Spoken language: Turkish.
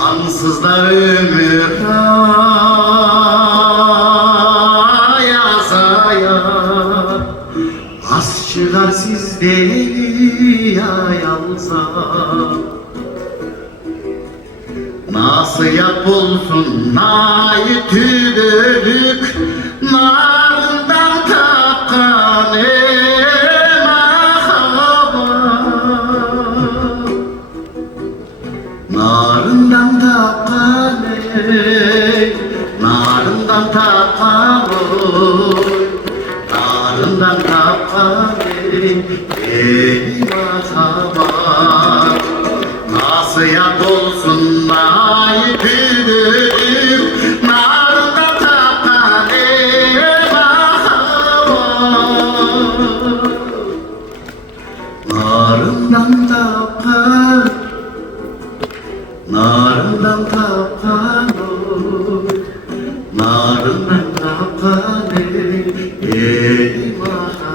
Ansızlar ömür ayazaya az çıkar sizde yayalsa. Nasıl yapılsın nayı tüdürük narından tapkan narından tapkan narından tapkan narından tapkan ey mazhaba. Nasıl yapılsın nayı tüdürük narından tapkan narından tapkan narından tapkan narından tapkan ey mazhaba.